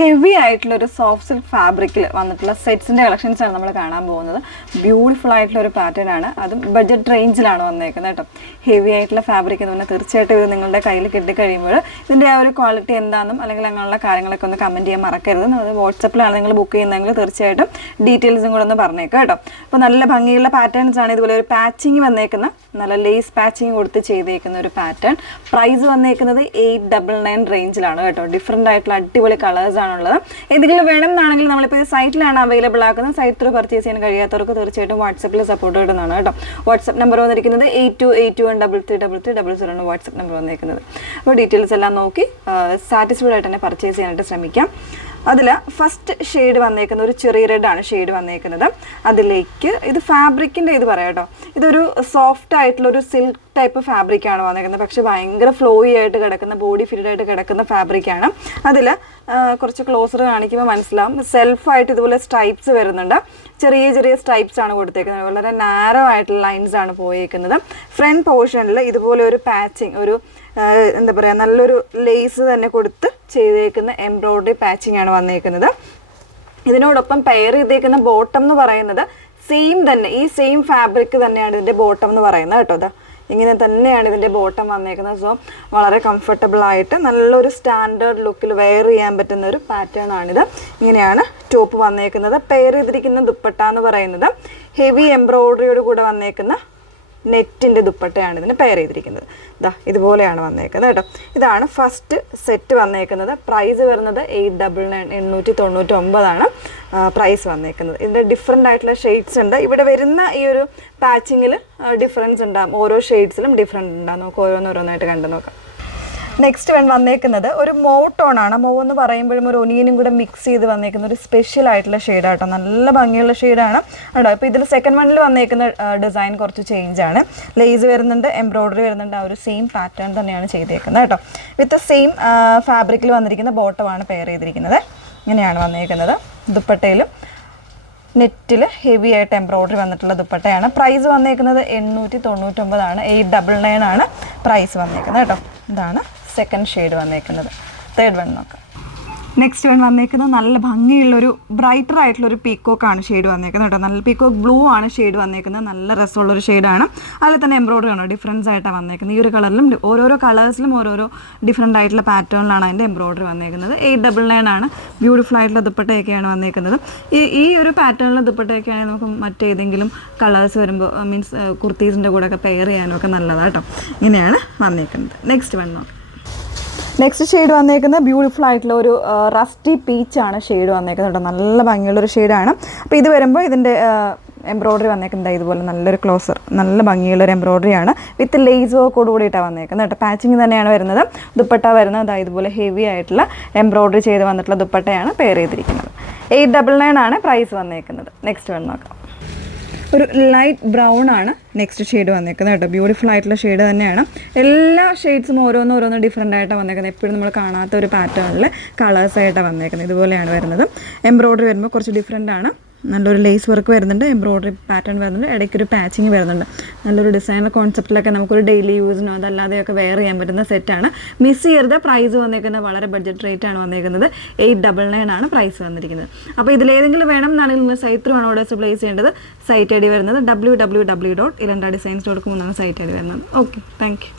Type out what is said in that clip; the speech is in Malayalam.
ഹെവി ആയിട്ടുള്ള ഒരു സോഫ്റ്റ് സിൽക്ക് ഫാബ്രിക്കിൽ വന്നിട്ടുള്ള സെറ്റ്സിൻ്റെ കളക്ഷൻസാണ് നമ്മൾ കാണാൻ പോകുന്നത്. ബ്യൂട്ടിഫുൾ ആയിട്ടുള്ള ഒരു പാറ്റേൺ ആണ്, അതും ബഡ്ജറ്റ് റേഞ്ചിലാണ് വന്നേക്കുന്നത് കേട്ടോ. ഹെവി ആയിട്ടുള്ള ഫാബ്രിക് എന്ന് പറഞ്ഞാൽ തീർച്ചയായിട്ടും ഇത് നിങ്ങളുടെ കയ്യിൽ കിട്ടിക്കഴിയുമ്പോൾ ഇതിൻ്റെ ആ ഒരു ക്വാളിറ്റി എന്താണെന്നും അല്ലെങ്കിൽ അങ്ങനെയുള്ള കാര്യങ്ങളൊക്കെ ഒന്ന് കമൻറ്റ് ചെയ്യാൻ മറക്കരുത്. അത് വാട്സപ്പിലാണ് നിങ്ങൾ ബുക്ക് ചെയ്യുന്നതെങ്കിൽ തീർച്ചയായിട്ടും ഡീറ്റെയിൽസും കൂടെ ഒന്ന് പറഞ്ഞേക്കാം കേട്ടോ. അപ്പോൾ നല്ല ഭംഗിയുള്ള പാറ്റേൺസ് ആണ്. ഇതുപോലെ ഒരു പാച്ചിങ് വന്നേക്കുന്ന നല്ല ലേസ് പാച്ചിങ് കൊടുത്ത് ചെയ്തേക്കുന്ന ഒരു പാറ്റേൺ. പ്രൈസ് വന്നേക്കുന്നത് 899 റേഞ്ചിലാണ് കേട്ടോ. ഡിഫറെൻ്റ് ആയിട്ടുള്ള അടിപൊളി കളേഴ്സ് ആണുള്ളത്. എന്തെങ്കിലും വേണമെന്നാണെങ്കിൽ നമ്മളിപ്പോൾ സൈറ്റിലാണ് അവൈലബിൾ ആക്കുന്നത്. സൈറ്റ് ത്രൂ പർച്ചേസ് ചെയ്യാൻ കഴിയാത്തവർക്ക് തീർച്ചയായിട്ടും വാട്സപ്പിൽ സപ്പോർട്ട് കിട്ടുന്നതാണ് കേട്ടോ. വാട്സപ്പ് നമ്പർ വന്നിരിക്കുന്നത് 8281333300 വാട്സപ്പ് നമ്പർ വന്നിരിക്കുന്നത്. അപ്പോൾ ഡീറ്റെയിൽസ് എല്ലാം നോക്കി സാറ്റിസ്ഫൈഡ് ആയിട്ട് തന്നെ പർച്ചേസ് ചെയ്യാനായിട്ട് ശ്രമിക്കാം. അതിൽ ഫസ്റ്റ് ഷെയ്ഡ് വന്നേക്കുന്നത് ഒരു ചെറിയ റെഡാണ് ഷെയ്ഡ് വന്നേക്കുന്നത്. അതിലേക്ക് ഇത് ഫാബ്രിക്കിൻ്റെ ഇത് പറയാം കേട്ടോ. ഇതൊരു സോഫ്റ്റ് ആയിട്ടുള്ള ഒരു സിൽക്ക് ടൈപ്പ് ഫാബ്രിക്കാണ് വന്നേക്കുന്നത്. പക്ഷേ ഭയങ്കര ഫ്ലോയി ആയിട്ട് കിടക്കുന്ന, ബോഡി ഫിറ്റഡ് ആയിട്ട് കിടക്കുന്ന ഫാബ്രിക്കാണ്. അതിൽ കുറച്ച് ക്ലോസർ കാണിക്കുമ്പോൾ മനസ്സിലാവും. സെൽഫായിട്ട് ഇതുപോലെ സ്ട്രൈപ്സ് വരുന്നുണ്ട്. ചെറിയ ചെറിയ സ്ട്രൈപ്സ് ആണ് കൊടുത്തേക്കുന്നത്. വളരെ നാരോ ആയിട്ടുള്ള ലൈൻസ് ആണ് പോയേക്കുന്നത്. ഫ്രണ്ട് പോർഷനിൽ ഇതുപോലെ ഒരു പാച്ചിങ്, ഒരു എന്താ പറയുക, നല്ലൊരു ലേസ് തന്നെ കൊടുത്ത് ചെയ്തേക്കുന്ന എംബ്രോയ്ഡറി പാച്ചിങ് ആണ് വന്നേക്കുന്നത്. ഇതിനോടൊപ്പം പെയർ ചെയ്തേക്കുന്ന ബോട്ടം എന്ന് പറയുന്നത് സെയിം തന്നെ, ഈ സെയിം ഫാബ്രിക് തന്നെയാണ് ഇതിൻ്റെ ബോട്ടം എന്ന് പറയുന്നത് കേട്ടോ. ഇതാ ഇങ്ങനെ തന്നെയാണ് ഇതിൻ്റെ ബോട്ടം വന്നേക്കുന്നത്. സോ വളരെ കംഫർട്ടബിൾ ആയിട്ട് നല്ലൊരു സ്റ്റാൻഡേർഡ് ലുക്കിൽ വെയർ ചെയ്യാൻ പറ്റുന്ന ഒരു പാറ്റേൺ ആണിത്. ഇങ്ങനെയാണ് ടോപ്പ് വന്നേക്കുന്നത്. പെയർ ചെയ്തിരിക്കുന്ന ദുപ്പട്ട എന്ന് പറയുന്നത് ഹെവി എംബ്രോയ്ഡറിയോട് കൂടെ വന്നേക്കുന്ന നെറ്റിൻ്റെ ദുപ്പട്ടയാണ് ഇതിന് പെയർ ചെയ്തിരിക്കുന്നത്. ഇതാ ഇതുപോലെയാണ് വന്നേക്കുന്നത് കേട്ടോ. ഇതാണ് ഫസ്റ്റ് സെറ്റ് വന്നേക്കുന്നത്. പ്രൈസ് വരുന്നത് 899 പ്രൈസ് വന്നേക്കുന്നത്. ഇതിൻ്റെ ഡിഫറെൻ്റ് ആയിട്ടുള്ള ഷെയ്ഡ്സ് ഉണ്ട്. ഇവിടെ വരുന്ന ഈ ഒരു പാച്ചിങ്ങിൽ ഡിഫറൻസ് ഉണ്ടാകും. ഓരോ ഷെയ്ഡ്സിലും ഡിഫറെൻ്റ് ഉണ്ടാകും. നമുക്ക് ഓരോന്നോരോന്നായിട്ട് കണ്ടു നോക്കാം. നെക്സ്റ്റ് വന്നേക്കുന്നത് ഒരു മൗ ടോണാണ്. മൗ എന്ന് പറയുമ്പോഴും ഒരു ഒനിയനും കൂടെ മിക്സ് ചെയ്ത് വന്നേക്കുന്ന ഒരു സ്പെഷ്യൽ ആയിട്ടുള്ള ഷെയ്ഡാണ് കേട്ടോ. നല്ല ഭംഗിയുള്ള ഷെയ്ഡാണ് കേട്ടോ. ഇപ്പോൾ ഇതിൽ സെക്കൻഡ് വണ്ണിൽ വന്നേക്കുന്ന ഡിസൈൻ കുറച്ച് ചേഞ്ച് ആണ്. ലേസ് വരുന്നുണ്ട്, എംബ്രോയ്ഡറി വരുന്നുണ്ട്. ആ ഒരു സെയിം പാറ്റേൺ തന്നെയാണ് ചെയ്തേക്കുന്നത് കേട്ടോ. വിത്ത് സെയിം ഫാബ്രിക്കിൽ വന്നിരിക്കുന്ന ബോട്ടമാണ് പെയർ ചെയ്തിരിക്കുന്നത്. ഇങ്ങനെയാണ് വന്നേക്കുന്നത്. ദുപ്പട്ടയിലും നെറ്റിൽ ഹെവി ആയിട്ട് എംബ്രോയ്ഡറി വന്നിട്ടുള്ള ദുപ്പട്ടയാണ്. പ്രൈസ് വന്നേക്കുന്നത് 899 899 പ്രൈസ് വന്നേക്കുന്നത് കേട്ടോ. ഇതാണ് സെക്കൻഡ് ഷെയ്ഡ് വന്നേക്കുന്നത്. തേർഡ് വൺ നോക്കാം. നെക്സ്റ്റ് വന്നേക്കുന്നത് നല്ല ഭംഗിയുള്ളൊരു ബ്രൈറ്റർ ആയിട്ടുള്ളൊരു പീക്കോക്കാണ് ഷെയ്ഡ് വന്നേക്കുന്നത് കേട്ടോ. നല്ല പീക്കോക്ക് ബ്ലൂ ആണ് ഷെയ്ഡ് വന്നേക്കുന്നത്. നല്ല രസമുള്ളൊരു ഷെയ്ഡാണ്. അതിൽ തന്നെ എംബ്രോയ്ഡറി ആണ് ഡിഫറൻസ് ആയിട്ടാണ് വന്നേക്കുന്നത്. ഈ ഒരു കളറിലും ഓരോരോ കളേഴ്സിലും ഓരോരോ ഡിഫറെൻ്റ് ആയിട്ടുള്ള പാറ്റേണിലാണ് അതിൻ്റെ എംബ്രോയ്ഡറി വന്നേക്കുന്നത്. 899 ബ്യൂട്ടിഫുൾ ആയിട്ടുള്ള ദുപ്പട്ടയൊക്കെയാണ് വന്നേക്കുന്നത്. ഈ ഒരു പാറ്റേണിലെ ദുപ്പട്ടയൊക്കെയാണെങ്കിൽ നമുക്ക് മറ്റേതെങ്കിലും കളേഴ്സ് വരുമ്പോൾ മീൻസ് കുർത്തീസിൻ്റെ കൂടെയൊക്കെ പെയർ ചെയ്യാനും ഒക്കെ നല്ലതാണ് കേട്ടോ. ഇങ്ങനെയാണ് വന്നേക്കുന്നത്. നെക്സ്റ്റ് വൺ നോക്കാം. നെക്സ്റ്റ് ഷെയ്ഡ് വന്നേക്കുന്നത് ബ്യൂട്ടിഫുൾ ആയിട്ടുള്ള ഒരു റസ്റ്റി പീച്ചാണ് ഷെയ്ഡ് വന്നേക്കുന്നത് കേട്ടോ. നല്ല ഭംഗിയുള്ളൊരു ഷെയ്ഡാണ്. അപ്പോൾ ഇത് വരുമ്പോൾ ഇതിൻ്റെ എംബ്രോയ്ഡറി വന്നേക്കുന്നത് ഇതുപോലെ നല്ലൊരു ക്ലോസർ, നല്ല ഭംഗിയുള്ളൊരു എംബ്രോയ്ഡറി ആണ്. വിത്ത് ലേസ് വർക്കോട് കൂടിയിട്ടാണ് വന്നേക്കുന്നത് കേട്ടോ. പാച്ചിങ് തന്നെയാണ് വരുന്നത്. ദുപ്പട്ട വരുന്നത് അതായത് ഇതുപോലെ ഹെവി ആയിട്ടുള്ള എംബ്രോയ്ഡറി ചെയ്ത് വന്നിട്ടുള്ള ദുപ്പട്ടയാണ് പെയർ ചെയ്തിരിക്കുന്നത്. 899 പ്രൈസ് വന്നേക്കുന്നത്. നെക്സ്റ്റ് വൺ നോക്കാം. ഒരു ലൈറ്റ് ബ്രൗൺ ആണ് നെക്സ്റ്റ് ഷെയ്ഡ് വന്നേക്കുന്നത് കേട്ടോ. ബ്യൂട്ടിഫുൾ ആയിട്ടുള്ള ഷെയ്ഡ് തന്നെയാണ്. എല്ലാ ഷെയ്ഡ്സും ഓരോന്ന് ഡിഫറെൻ്റ് ആയിട്ടാണ് വന്നേക്കുന്നത്. എപ്പോഴും നമ്മൾ കാണാത്ത ഒരു പാറ്റേണിൽ കളേഴ്സായിട്ടാണ് വന്നേക്കുന്നത്. ഇതുപോലെയാണ് വരുന്നത്. എംബ്രോയ്ഡറി വരുമ്പോൾ കുറച്ച് ഡിഫറെൻ്റ് ആണ്. നല്ലൊരു ലേസ് വർക്ക് വരുന്നുണ്ട്, എംബ്രോയ്ഡറി പാറ്റേൺ വരുന്നുണ്ട്, ഇടയ്ക്കൊരു പാച്ചിങ് വരുന്നുണ്ട്. നല്ലൊരു ഡിസൈനർ കോൺസെപ്റ്റിലൊക്കെ നമുക്കൊരു ഡെയിലി യൂസിനോ അതല്ലാതെയൊക്കെ വെയർ ചെയ്യാൻ പറ്റുന്ന സെറ്റാണ്. മിസ് ചെയ്യരുത്. പ്രൈസ് വന്നേക്കുന്നത് വളരെ ബഡ്ജറ്റ് റേറ്റ് ആണ് വന്നേക്കുന്നത്. 899 പ്രൈസ് വന്നിരിക്കുന്നത്. അപ്പോൾ ഇതിലേതെങ്കിലും വേണം എന്നാണെങ്കിൽ നിങ്ങൾ സൈറ്റ് ത്രൂ ആണ് ഓർഡേഴ്സ് പ്ലേസ് ചെയ്യേണ്ടത്. സൈറ്റ് ഐ ഡി വരുന്നത് www.ilandadesigns.com എന്നാണ് സൈറ്റ് ഐ ഡി വരുന്നത്. Okay, thank you.